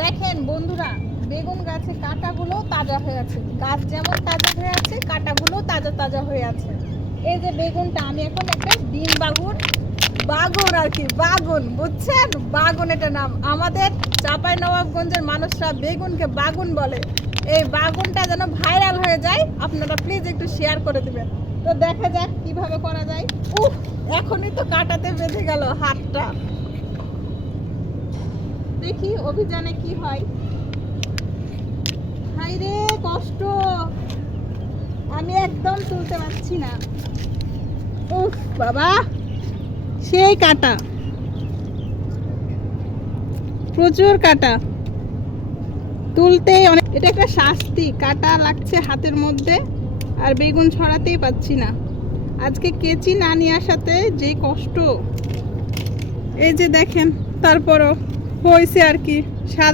দেখেন বন্ধুরা, বেগুন গাছে কাঁটাগুলো তাজা হয়ে আছে। গাছ যেমন তাজা হয়ে আছে, কাঁটাগুলো তাজা তাজা হয়ে আছে। এই যে বেগুনটা আমি এখন একটা ডিম বাগুন আর কি, বাগুন বুঝছেন, বাগুন এটা নাম। আমাদের চাঁপাইনবাবগঞ্জের মানুষরা বেগুনকে বাগুন বলে। এই বাগুনটা যেন ভাইরাল হয়ে যায়, আপনারা প্লিজ একটু শেয়ার করে দিবেন। তো দেখা যাক কিভাবে করা যায়। উফ, এখনই তো কাঁটাতে বেঁধে গেল হাতটা। দেখি অভিযানে কি হয়। হাই রে কষ্ট, আমি একদম তুলতে পারছি না। উফ বাবা, সেই কাটা, প্রচুর কাটা, তুলতেই অনেক। এটা একটা শাস্তি, কাটা লাগছে হাতের মধ্যে আর বেগুন ছড়াতেই পাচ্ছি না। আজকে কেচি না নিয়ে আসাতে যে কষ্ট। এই যে দেখেন, তারপরও হয়েছে আর কি, সাদা